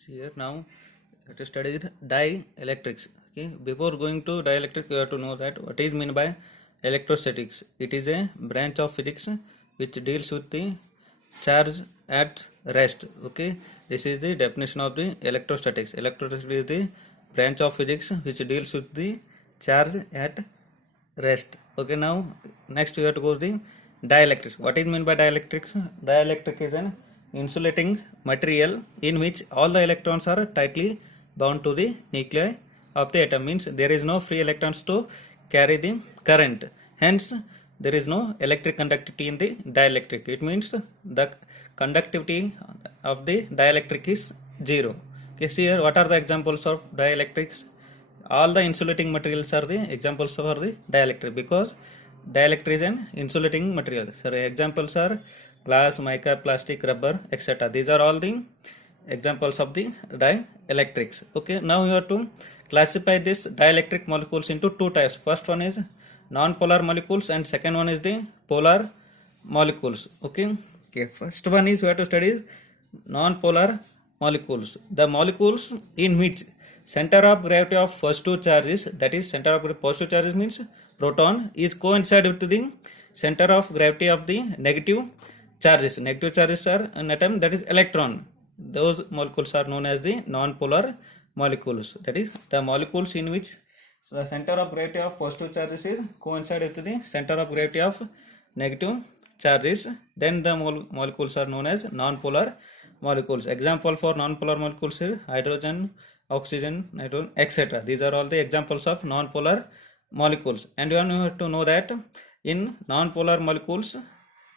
See here now to study the dielectrics. Okay, before going to dielectric, you have to know that what is meant by electrostatics. It is a branch of physics which deals with the charge at rest. Okay, this is the definition of the electrostatics. Electrostatics is the branch of physics which deals with the charge at rest. Okay, now next we have to go to the dielectrics. What is meant by dielectrics? Dielectric is an insulating material in which all the electrons are tightly bound to the nuclei of the atom. Means there is no free electrons to carry the current. Hence, there is no electric conductivity in the dielectric. It means the conductivity of the dielectric is zero. Okay, see here what are the examples of dielectrics? All the insulating materials are the examples for the dielectric, because dielectric is an insulating material. So examples are glass, mica, plastic, rubber, etc. These are all the examples of the dielectrics. Okay, now you have to classify this dielectric molecules into two types. First one is non-polar molecules and second one is the polar molecules. Okay, first one is we have to study non-polar molecules. The molecules in which center of gravity of first two charges, that is center of positive charges means proton, is coincide with the center of gravity of the negative charges. Negative charges are an atom, that is electron. Those molecules are known as the non-polar molecules. That is the molecules in which the center of gravity of positive charges is coincide with the center of gravity of negative charges. Then the molecules are known as non-polar molecules. Example for non-polar molecules is hydrogen, oxygen, nitrogen, etc. These are all the examples of non-polar molecules. And you have to know that in non-polar molecules,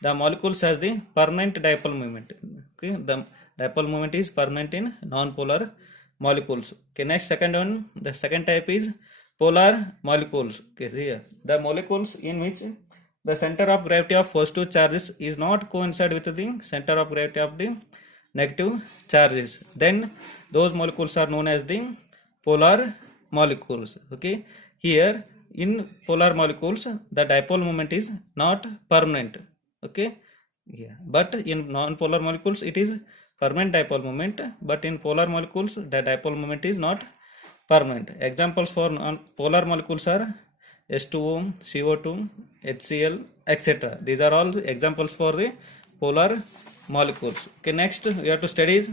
the molecules has the permanent dipole moment. Okay, the dipole moment is permanent in non-polar molecules. Okay, next second one, the second type is polar molecules. Okay, here the molecules in which the center of gravity of first two charges is not coincide with the center of gravity of the negative charges, then those molecules are known as the polar molecules. Okay, here in polar molecules the dipole moment is not permanent. Okay, yeah, but in non-polar molecules it is permanent dipole moment, but in polar molecules the dipole moment is not permanent. Examples for non-polar molecules are H2O, CO2, HCl, etc. These are all examples for the polar molecules. Okay, next we have to study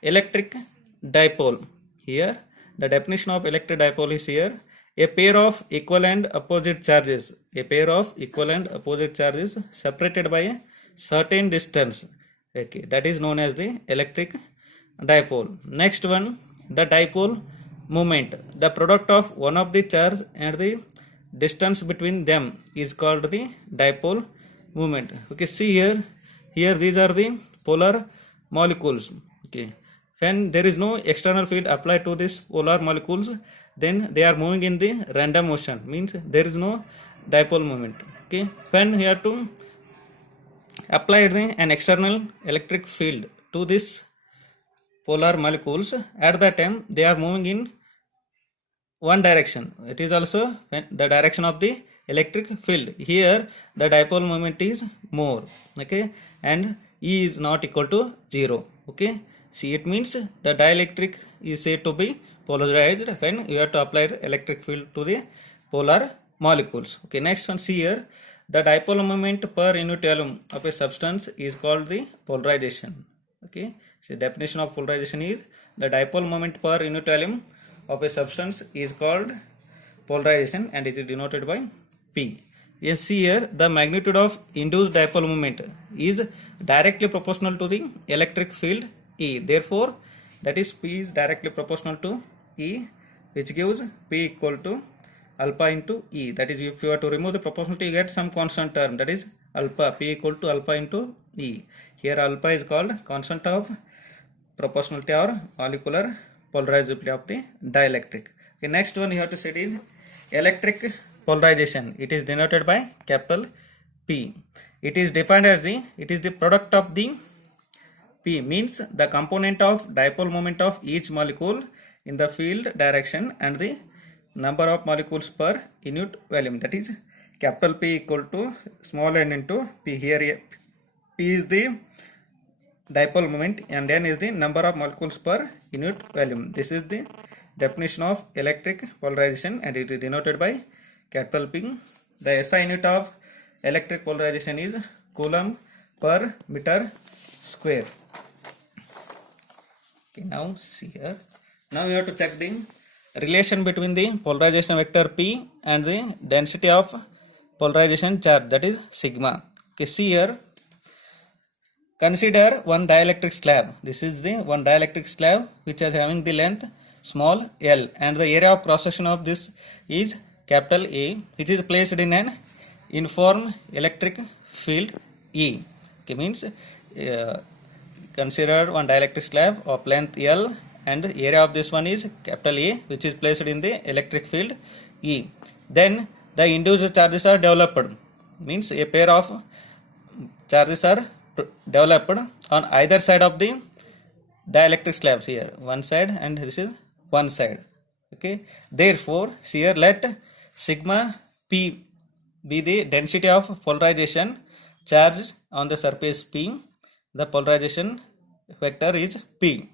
electric dipole. Here the definition of electric dipole is here: a pair of equal and opposite charges, a pair of equal and opposite charges separated by a certain distance. Okay, that is known as the electric dipole. Next one, the dipole moment. The product of one of the charge and the distance between them is called the dipole moment. Okay, see here. Here these are the polar molecules. Okay, when there is no external field applied to these polar molecules, then they are moving in the random motion, means there is no dipole moment. Okay, when we have to apply an external electric field to this polar molecules, at that time they are moving in one direction. It is also the direction of the electric field. Here the dipole moment is more. Okay, and E is not equal to 0. Okay, see, it means the dielectric is said to be polarized when you have to apply electric field to the polar molecules. Okay, next one, see here, the dipole moment per unit volume of a substance is called the polarization. Okay, so definition of polarization is the dipole moment per unit volume of a substance is called polarization and is denoted by P. Yes, see here, the magnitude of induced dipole moment is directly proportional to the electric field E. Therefore, that is P is directly proportional to E, which gives P equal to alpha into E. That is, if you are to remove the proportionality, you get some constant term, that is alpha, P equal to alpha into E. Here alpha is called constant of proportionality or molecular polarizability of the dielectric. Okay, next one you have to study electric polarization. It is denoted by capital P. It is defined as it is the product of the P, means the component of dipole moment of each molecule in the field direction and the number of molecules per unit volume. That is capital P equal to small n into P. Here P is the dipole moment, and n is the number of molecules per unit volume. This is the definition of electric polarization, and it is denoted by capital P. The SI unit of electric polarization is coulomb per meter square. Okay, now see here. Now we have to check the relation between the polarization vector P and the density of polarization charge, that is sigma. Okay, see here. Consider one dielectric slab. This is the one dielectric slab which is having the length small l, and the area of cross section of this is capital A, which is placed in an uniform electric field E. Okay, means consider one dielectric slab of length L, and the area of this one is capital A, which is placed in the electric field E. Then the induced charges are developed, means a pair of charges are developed on either side of the dielectric slabs. Here one side and this is one side. Okay, therefore here let sigma P be the density of polarization charge on the surface P. The polarization vector is P.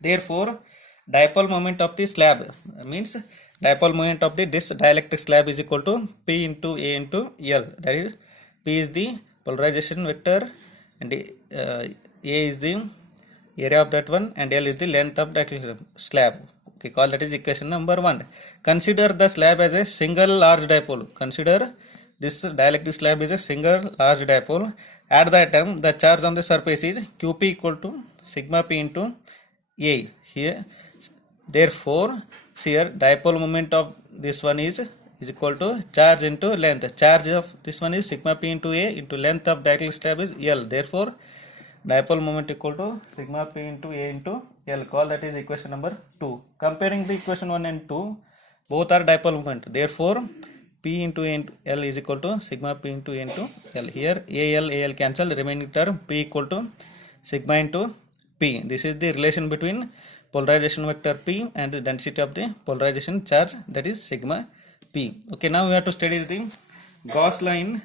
Therefore dipole moment of the slab, means dipole moment of this dielectric slab is equal to P into A into L. That is, P is the polarization vector, and A is the area of that one, and L is the length of that slab. Okay, call that is equation number 1. Consider the slab as a single large dipole. Consider this dielectric slab is a single large dipole. At that time the charge on the surface is Qp equal to sigma P into A. Here, therefore here dipole moment of this one is equal to charge into length. Charge of this one is sigma P into A into length of dielectric slab is L. Therefore dipole moment equal to sigma P into A into L. Call that is equation number 2. Comparing the equation 1 and 2, both are dipole moment. Therefore P into A into L is equal to sigma P into A into L. Here AL cancel, remaining term P equal to sigma into P. This is the relation between polarization vector P and the density of the polarization charge, that is sigma P. Okay, now we have to study the Gauss law in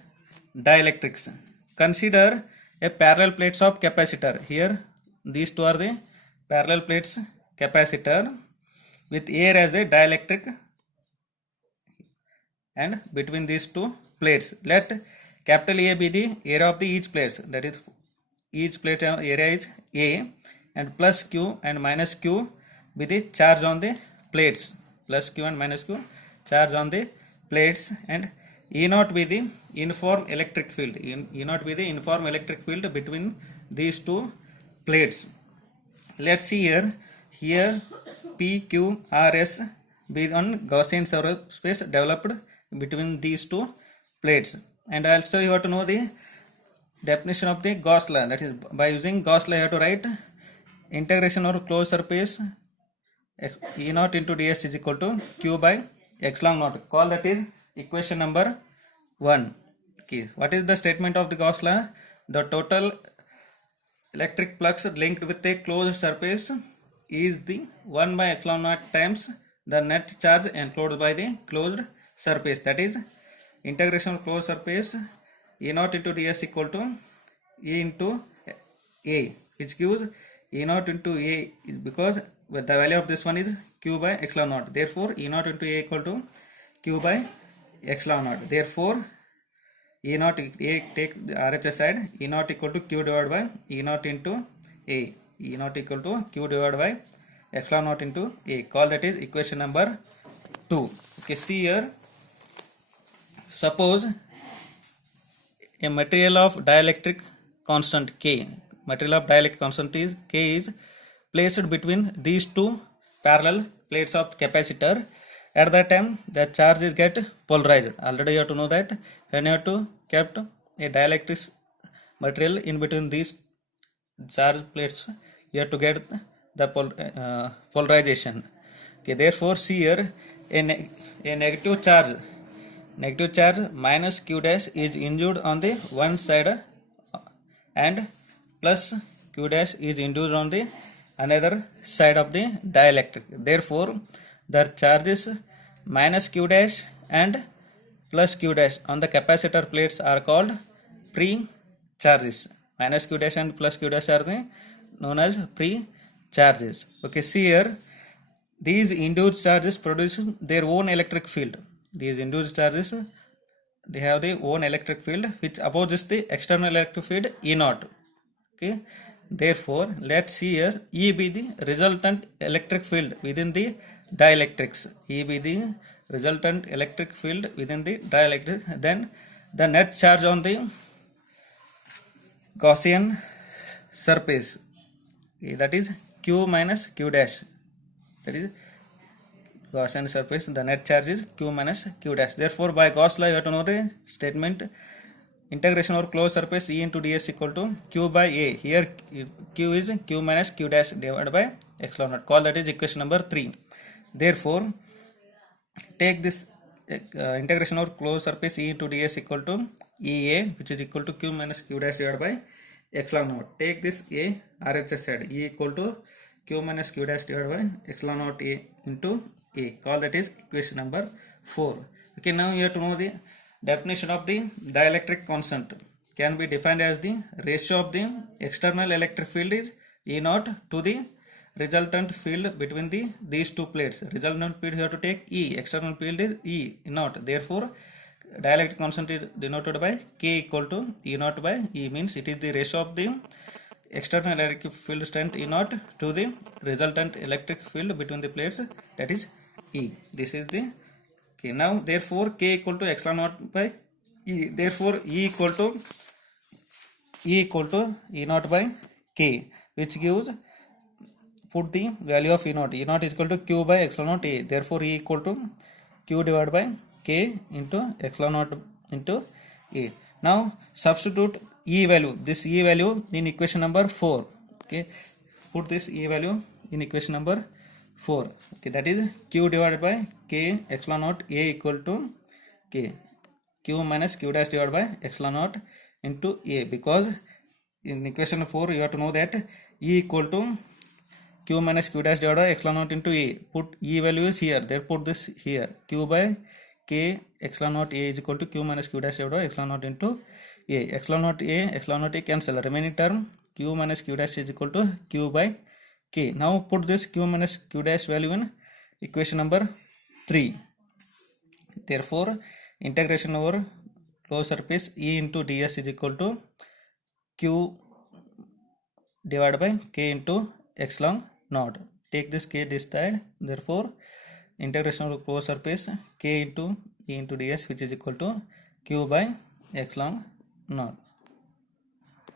dielectrics. Consider a parallel plates of capacitor. Here these two are the parallel plates capacitor with air as a dielectric, and between these two plates let capital A be the area of the each plate, that is each plate area is A, and plus Q and minus Q be the charge on the plates, plus Q and minus Q charge on the plates, and E naught be the uniform electric field. E naught be the uniform electric field between these two plates. Let's see here. Here P, Q, R, S be on Gaussian surface developed between these two plates. And also you have to know the definition of the Gauss law. That is, by using Gauss law you have to write integration over closed surface E naught into ds is equal to Q by epsilon naught. Call that is equation number 1. Okay, what is the statement of the Gauss law? The total electric flux linked with a closed surface is the 1 by epsilon naught times the net charge enclosed by the closed surface. That is, integration of closed surface E naught into ds equal to E into A, which gives E naught into A, because the value of this one is Q by epsilon naught. Therefore E naught into A equal to Q by epsilon naught. Therefore E naught, A take the RHS side, E naught equal to Q divided by E naught into A. E naught equal to Q divided by epsilon naught into A. Call that is equation number 2. Okay, see here. Suppose a material of dielectric constant K, material of dielectric constant is K, is placed between these two parallel plates of capacitor. At that time the charge is get polarized. Already you have to know that when you have to kept a dielectric material in between these charge plates, you have to get the polarization. Okay, therefore see here, a negative charge minus Q dash is induced on the one side, and plus Q dash is induced on the another side of the dielectric. Therefore the charges minus Q dash and plus Q dash on the capacitor plates are called free charges. minus q dash and plus q dash are the known as free charges. Okay, see here, these induced charges produce their own electric field. These induced charges, they have their own electric field which opposes the external electric field E naught. Okay, therefore let's see here, E be the resultant electric field within the dielectrics. E be the resultant electric field within the dielectric. Then the net charge on the Gaussian surface, that is q minus q dash, that is Gaussian surface, the net charge is q minus q dash. Therefore by Gauss law you have to know the statement, integration over closed surface E into ds equal to q by a. Here q is q minus q dash divided by epsilon naught. Call that is equation number 3. Therefore take this integration over closed surface E into ds equal to EA, which is equal to q minus q dash divided by epsilon naught. Take this a RHS side, E equal to q minus q dash divided by epsilon naught a into a. Call that is equation number 4. Okay, now you have to know the definition of the dielectric constant. Can be defined as the ratio of the external electric field is E naught to the resultant field between these two plates. Resultant field you have to take E, external field is E naught. Therefore dielectric constant is denoted by K equal to E naught by E, means it is the ratio of the external electric field strength E naught to the resultant electric field between the plates, that is E. This is the K. Now therefore K equal to epsilon naught by E. Therefore E equal to E naught by K, which gives, put the value of E naught. E naught is equal to Q by epsilon naught A. Therefore E equal to Q divided by K into epsilon naught into A. Now substitute E value, this E value in equation number 4. Okay, put this E value in equation number 4. Okay, that is Q divided by K epsilon naught A equal to K, Q minus Q dash divided by epsilon naught into A, because in equation 4 you have to know that E equal to Q minus Q dash divided by epsilon naught into A. Put E value is here, there put this here, Q by K epsilon naught A is equal to Q minus Q dash divided by epsilon naught into A. Epsilon naught A cancel, remaining term Q minus Q dash is equal to Q by K. Now put this Q minus Q dash value in equation number 3. Therefore integration over closed surface E into ds is equal to Q divided by K into epsilon naught. Take this K this side, therefore integration over closed surface K into E into ds, which is equal to Q by epsilon naught.